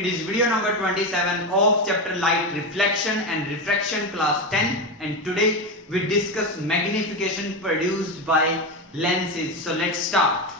it is video number 27 of chapter light reflection and refraction class 10, and today we discuss magnification produced by lenses. So let's start.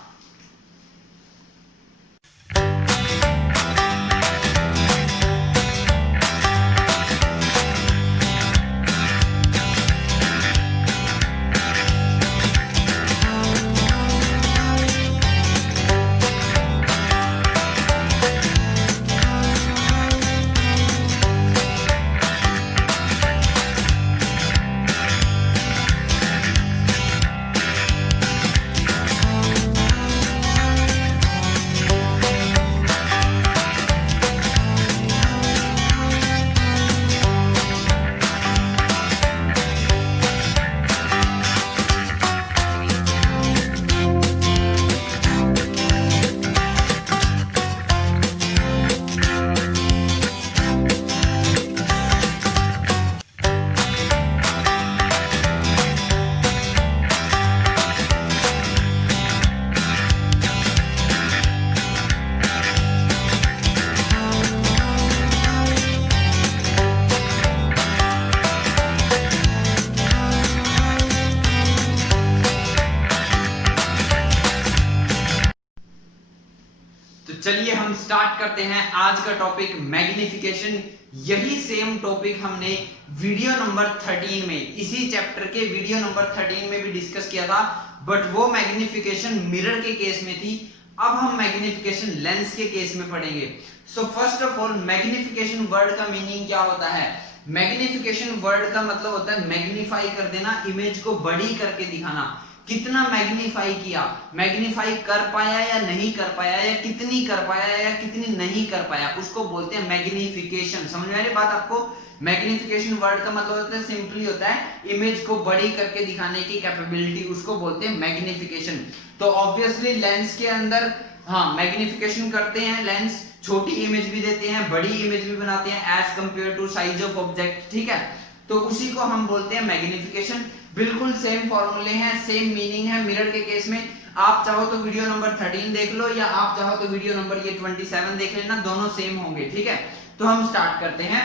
चलिए हम start करते हैं आज का topic magnification. यही same topic हमने video number 13 में, इसी चैप्टर के वीडियो नंबर 13 में भी डिस्कस किया था, बट वो मैग्निफिकेशन मिरर के केस में थी। अब हम मैग्निफिकेशन लेंस के केस में पढ़ेंगे। So first of all, magnification word का मीनिंग क्या होता है? मैग्निफिकेशन वर्ड का मतलब होता है मैग्नीफाई कर देना, इमेज को बड़ी करके दिखाना। कितना मैग्नीफाई किया, मैग्नीफाई कर पाया या नहीं कर पाया, या कितनी कर पाया या कितनी नहीं कर पाया, उसको बोलते हैं मैग्निफिकेशन। समझ में आ रही बात आपको? मैग्निफिकेशन वर्ड का मतलब होता है, सिंपली होता है इमेज को बड़ी करके दिखाने की कैपेबिलिटी, उसको बोलते हैं मैग्निफिकेशन। तो ऑब्वियसली लेंस के अंदर मैग्निफिकेशन करते हैं लेंस, छोटी इमेज भी देते हैं, बड़ी इमेज भी बनाते हैं as compare to size of object, ठीक है? तो उसी को हम बोलते हैं मैग्निफिकेशन। बिल्कुल सेम फॉर्मूले हैं, सेम मीनिंग है मिरर के केस में। आप चाहो तो वीडियो नंबर 13 देख लो, या आप चाहो तो वीडियो नंबर 27 देख लेना, दोनों सेम होंगे, ठीक है? तो हम स्टार्ट करते हैं।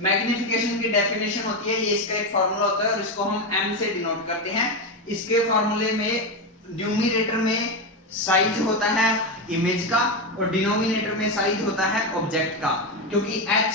मैग्निफिकेशन की डेफिनेशन होती है, ये इसका एक फॉर्मूला होता है और इसको हम m से डिनोट करते हैं। इसके फॉर्मूले में न्यूमरेटर में साइज होता है इमेज का और डिनोमिनेटर में साइज होता है ऑब्जेक्ट का, क्योंकि h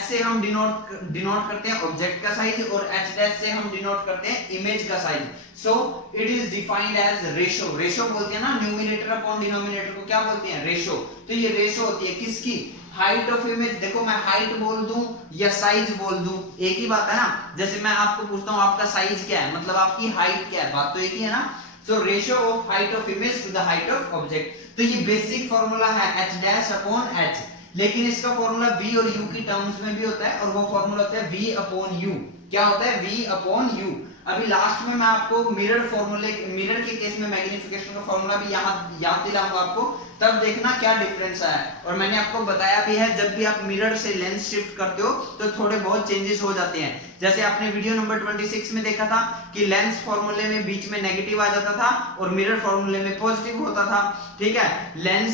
से हम डिनोट करते हैं ऑब्जेक्ट का साइज और h डैश से हम डिनोट करते हैं इमेज का size. So it is defined as ratio. Ratio बोलते हैं ना, न्यूमरेटर अपॉन डिनोमिनेटर को क्या बोलते हैं? रेशो। तो ये रेशो होती है किसकी? Height of image. देखो, मैं हाइट बोल दूं या साइज बोल दूं, एक ही बात है ना। जैसे मैं आपको पूछता हूं आपका साइज क्या है, मतलब आपकी हाइट क्या है, बात तो एक ही है ना। So ratio of height of image to the height of object. तो ये बेसिक फॉर्मूला है h डैश अपॉन h, लेकिन इसका फॉर्मूला v और u की टर्म्स में भी होता है, और वो फॉर्मूला होता है v अपॉन u। क्या होता है? v upon u। अभी लास्ट में मैं आपको मिरर के केस में मैग्निफिकेशन का फॉर्मूला भी यहाँ याद दिलाऊंगा आपको, तब देखना क्या डिफरेंस आया। और मैंने आपको बताया भी है, जब भी आप मिरर से लेंस शिफ्ट करते हो तो थोड़े बहुत चेंजेस हो जाते हैं। जैसे आपने वीडियो नंबर 26 में देखा था कि लेंस फॉर्मूले में बीच में नेगेटिव आ जाता था और मिरर फॉर्मूले में पॉजिटिव होता था, ठीक है? मिरर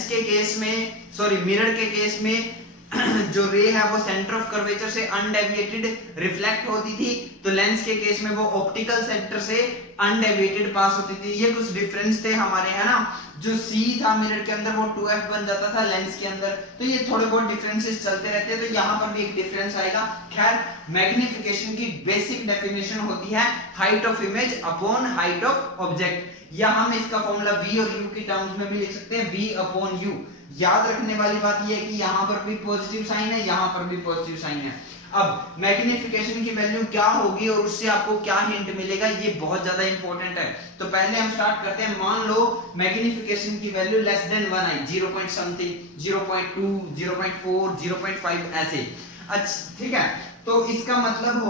के केस में जो रे है वो सेंटर ऑफ कर्वेचर से अनडेविएटेड रिफ्लेक्ट होती थी, तो लेंस के केस में वो ऑप्टिकल सेंटर से अनडेविएटेड पास होती थी। ये कुछ डिफरेंस थे हमारे, है ना। जो C था मिरर के अंदर वो 2f बन जाता था लेंस के अंदर। तो ये थोड़े बहुत डिफरेंसेस चलते रहते हैं, तो यहाँ पर भी एक डिफरेंस आएगा। खैर, मैग्निफिकेशन की बेसिक डेफिनेशन होती है height of image upon height of object, या हम इसका फॉर्मूला v और u की टर्म्स में भी लिख सकते हैं, v अपॉन u। याद रखने वाली बात यह है कि यहाँ पर भी पॉजिटिव साइन है, यहाँ पर भी पॉजिटिव साइन है। अब मैग्निफिकेशन की वैल्यू क्या होगी और उससे आपको क्या हिंट मिलेगा, ये बहुत ज्यादा इंपॉर्टेंट है। तो पहले हम स्टार्ट करते हैं। मान लो मैग्निफिकेशन की वैल्यू लेस देन 1 आई, 0 पॉइंट समथिंग, 0.2, 0.4, 0.5 ऐसे। अच्छा, ठीक है? तो इसका मतलब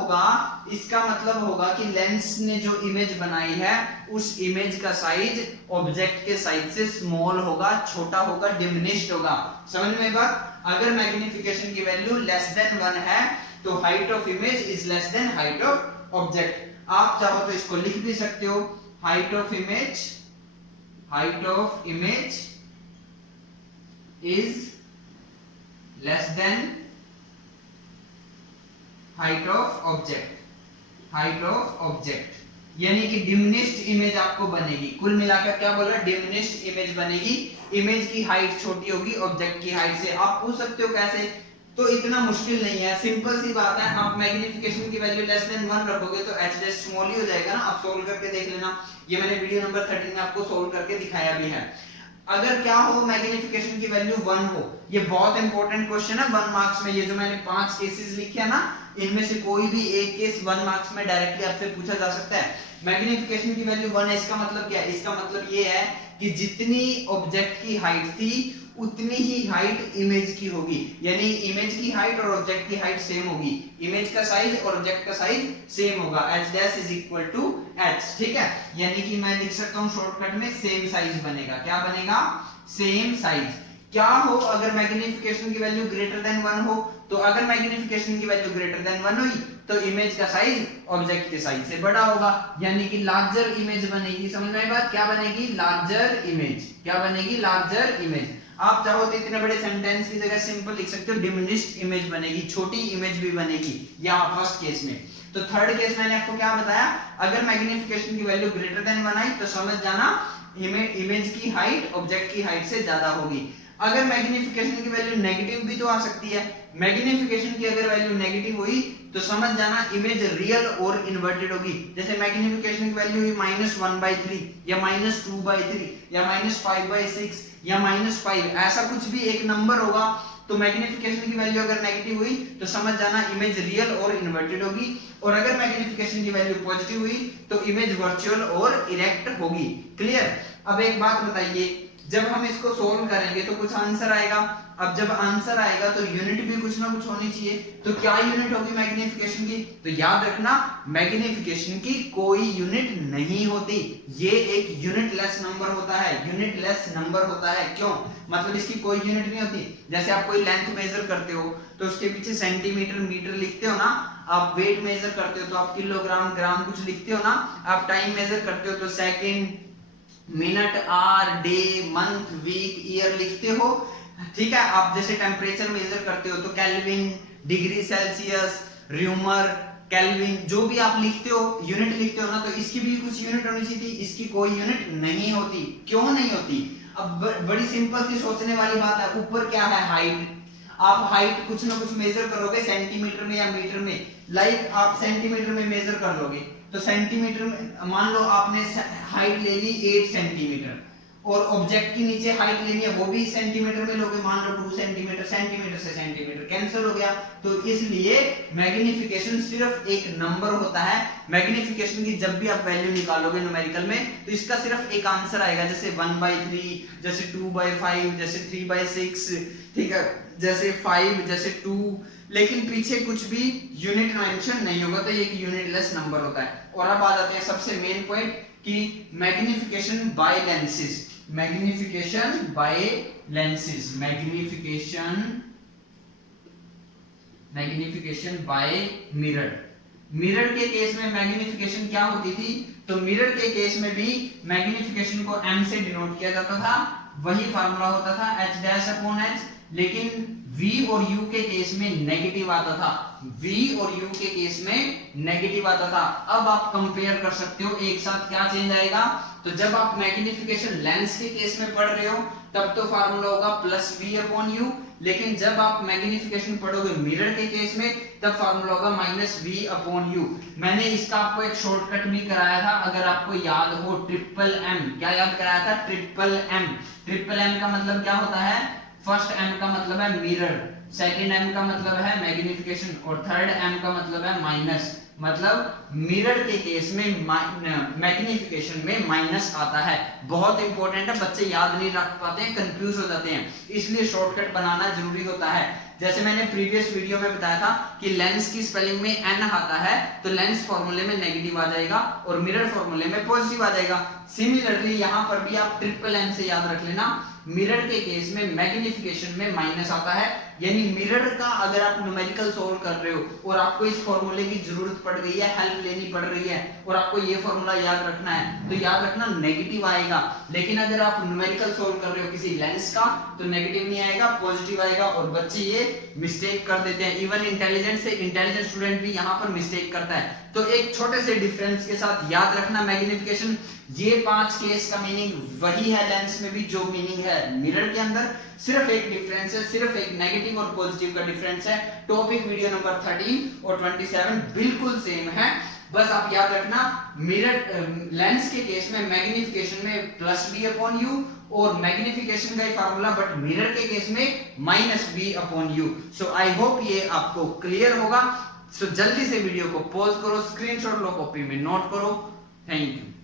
होगा कि लेंस ने जो इमेज बनाई है उस इमेज का साइज ऑब्जेक्ट के साइज से स्मॉल होगा, छोटा होगा, डिमिनिश्ड होगा। समझ में बात? अगर मैग्निफिकेशन की वैल्यू लेस देन 1 है तो height of image is less than height of object. आप चाहो तो इसको लिख भी सकते हो, height of image is less than height of object, height of object, यानी कि डिमिनिश्ड इमेज आपको बनेगी। कुल मिलाकर क्या बोला, डिमिनिश्ड इमेज बनेगी, इमेज की हाइट छोटी होगी ऑब्जेक्ट की हाइट से। आप पूछ सकते हो कैसे, तो इतना मुश्किल नहीं है, सिंपल सी बात है। आप मैग्निफिकेशन की वैल्यू लेस देन 1 रखोगे तो h डैश स्मॉल ही हो जाएगा ना। आप सोल्व करके देख लेना, ये मैंने वीडियो नंबर 13 में आपको सोल्व करके दिखाया भी है। अगर क्या हो, मैग्निफिकेशन की वैल्यू 1 हो, ये बहुत इंपॉर्टेंट क्वेश्चन है 1 मार्क्स में। ये जो मैंने 5 केसेस लिखे हैं ना, इनमें से कोई भी एक केस 1 मार्क्स में डायरेक्टली आपसे पूछा जा सकता है। मैग्निफिकेशन की वैल्यू 1 है, इसका मतलब क्या है, इसका मतलब ये है कि जितनी ऑब्जेक्ट की हाइट थी उतनी ही हाइट इमेज की होगी, यानी इमेज की हाइट और ऑब्जेक्ट की हाइट सेम होगी, इमेज का साइज और ऑब्जेक्ट का साइज सेम होगा, h dash is equal to h, ठीक है। यानी कि मैं लिख सकता हूं शॉर्टकट में सेम साइज बनेगा। क्या बनेगा, सेम साइज। क्या हो अगर मैग्निफिकेशन की वैल्यू ग्रेटर देन 1 हो, तो अगर मैग्निफिकेशन की वैल्यू ग्रेटर देन 1 हुई तो इमेज का साइज ऑब्जेक्ट के साइज से बड़ा होगा, यानी कि लार्जर इमेज बनेगी। समझ में आई बात, क्या बनेगी, लार्जर इमेज। क्या बनेगी, लार्जर इमेज। आप चाहो तो इतने बड़े सेंटेंस की जगह सिंपल लिख सकते हो, डिमिनिश्ड इमेज बनेगी, छोटी इमेज भी बनेगी यहाँ फर्स्ट केस में। तो थर्ड केस मैंने आपको क्या बताया, अगर मैग्निफिकेशन की वैल्यू ग्रेटर देन 1 आई तो समझ जाना इमेज की हाइट ऑब्जेक्ट की हाइट से ज्यादा होगी। अगर मैग्निफिकेशन की वैल्यू नेगेटिव भी तो आ सकती है, मैग्निफिकेशन की अगर वैल्यू नेगेटिव हुई तो समझ जाना इमेज रियल और इन्वर्टेड होगी। जैसे मैग्निफिकेशन की वैल्यू हुई -1/3 या -2/3 या -5/6 या -5, ऐसा कुछ भी एक नंबर होगा, तो मैग्निफिकेशन की वैल्यू अगर नेगेटिव हुई तो समझ जाना इमेज रियल और इन्वर्टेड होगी। और अगर मैग्निफिकेशन की वैल्यू पॉजिटिव हुई तो इमेज वर्चुअल और इरेक्ट होगी। क्लियर। अब एक बात बताइए, जब हम इसको सोल्व करेंगे तो कुछ आंसर आएगा। अब जब आंसर आएगा तो यूनिट भी कुछ ना कुछ होनी चाहिए, तो क्या यूनिट होगी मैग्निफिकेशन की, तो याद रखना मैग्निफिकेशन की कोई यूनिट नहीं होती, ये एक यूनिटलेस नंबर होता है, यूनिटलेस नंबर होता है। क्यों, मतलब इसकी कोई यूनिट नहीं होती। जैसे आप कोई लेंथ मेजर करते हो तो उसके पीछे सेंटीमीटर मीटर लिखते हो ना, आप वेट मेजर करते हो तो आप किलोग्राम ग्राम कुछ लिखते हो ना, आप टाइम मेजर करते हो तो second minute hour day month week year लिखते हो, ठीक है। आप जैसे टेम्परेचर मेजर करते हो तो kelvin, degree Celsius, rumour, kelvin, जो भी आप लिखते हो यूनिट लिखते हो ना, तो इसकी भी कुछ यूनिट होनी चाहिए, इसकी कोई यूनिट नहीं होती। क्यों नहीं होती, अब बड़ी सिंपल सी सोचने वाली बात है। ऊपर क्या है, हाइट, आप हाइट कुछ ना कुछ मेजर करोगे सेंटीमीटर में या मीटर में, लाइक आप सेंटीमीटर में मेजर कर लोगे तो सेंटीमीटर में मान लो आपने हाइट ले ली 8 सेंटीमीटर और ऑब्जेक्ट की नीचे हाइट लेनी है वो भी सेंटीमीटर में लोगे, मान लो 2 सेंटीमीटर, सेंटीमीटर से सेंटीमीटर कैंसिल हो गया। तो इसलिए मैग्निफिकेशन सिर्फ एक नंबर होता है। मैग्निफिकेशन की जब भी आप वैल्यू निकालोगे न्यूमेरिकल में तो इसका सिर्फ एक आंसर आएगा, जैसे 1/3, जैसे 2/5, जैसे 3/6, ठीक है, जैसे 5, जैसे 2, लेकिन पीछे कुछ भी यूनिट मेंशन नहीं होगा, तो ये एक यूनिटलेस नंबर होता है। और अब आ जाते हैं सबसे मेन पॉइंट कि magnification by lenses, magnification by lenses, magnification by mirror. Mirror के केस में मैग्निफिकेशन क्या होती थी, तो मिरर के केस में भी मैग्निफिकेशन को m से डिनोट किया जाता था, वही फार्मूला होता था h डैश अपॉन h, लेकिन v और u के केस में नेगेटिव आता था, v और u के केस में नेगेटिव आता था। अब आप कंपेयर कर सकते हो एक साथ क्या चेंज आएगा, तो जब आप मैग्निफिकेशन लेंस के केस में पढ़ रहे हो तब तो फार्मूला होगा +v अपॉन u, लेकिन जब आप मैग्निफिकेशन पढ़ोगे मिरर के केस में तब फार्मूला होगा -v अपॉन u। मैंने इसका आपको एक शॉर्टकट भी कराया था, अगर आपको याद हो, ट्रिपल m। क्या याद कराया था, ट्रिपल m। ट्रिपल m का मतलब क्या होता है, फर्स्ट m का मतलब है मिरर, सेकंड m का मतलब है मैग्निफिकेशन और थर्ड m का मतलब है माइनस। मतलब मिरर के केस में मैग्निफिकेशन में माइनस आता है। बहुत इंपॉर्टेंट है, बच्चे याद नहीं रख पाते हैं, कंफ्यूज हो जाते हैं, इसलिए शॉर्टकट बनाना जरूरी होता है। जैसे मैंने प्रीवियस वीडियो में बताया था कि लेंस की स्पेलिंग में n आता है तो लेंस फॉर्मूले में नेगेटिव आ जाएगा और मिरर फॉर्मूले में पॉजिटिव आ जाएगा। सिमिलरली यहाँ पर भी आप ट्रिपल m से याद रख लेना, मिरर के केस में मैग्निफिकेशन में माइनस आता है। यानी मिरर का अगर आप न्यूमेरिकल सॉल्व कर रहे हो और आपको इस फॉर्मूले की जरूरत पड़ गई है, हेल्प लेनी पड़ रही है और आपको ये फॉर्मूला याद रखना है, तो याद रखना नेगेटिव आएगा। लेकिन अगर आप न्यूमेरिकल सॉल्व कर रहे हो किसी लेंस का तो नेगेटिव नहीं आएगा, पॉजिटिव आएगा। और बच्चे ये मिस्टेक कर देते हैं, इवन इंटेलिजेंट स्टूडेंट भी यहाँ पर मिस्टेक करता है। तो एक छोटे से डिफरेंस के साथ याद रखना मैग्निफिकेशन, ये 5 केस का मीनिंग वही है लेंस में भी जो मीनिंग है मिरर के अंदर, सिर्फ एक डिफरेंस है, सिर्फ एक नेगेटिव और पॉजिटिव का डिफरेंस है। टॉपिक वीडियो नंबर 13 और 27 बिल्कुल सेम है, बस आप याद रखना मिरर लेंस के केस में मैग्निफिकेशन में प्लस बी अपॉन यू और मैग्निफिकेशन का ही फार्मूला, बट मिरर के केस में minus b upon u. So I hope ये आपको क्लियर होगा। सो जल्दी से वीडियो को पॉज करो, स्क्रीनशॉट लो, कॉपी में नोट करो। Thank you.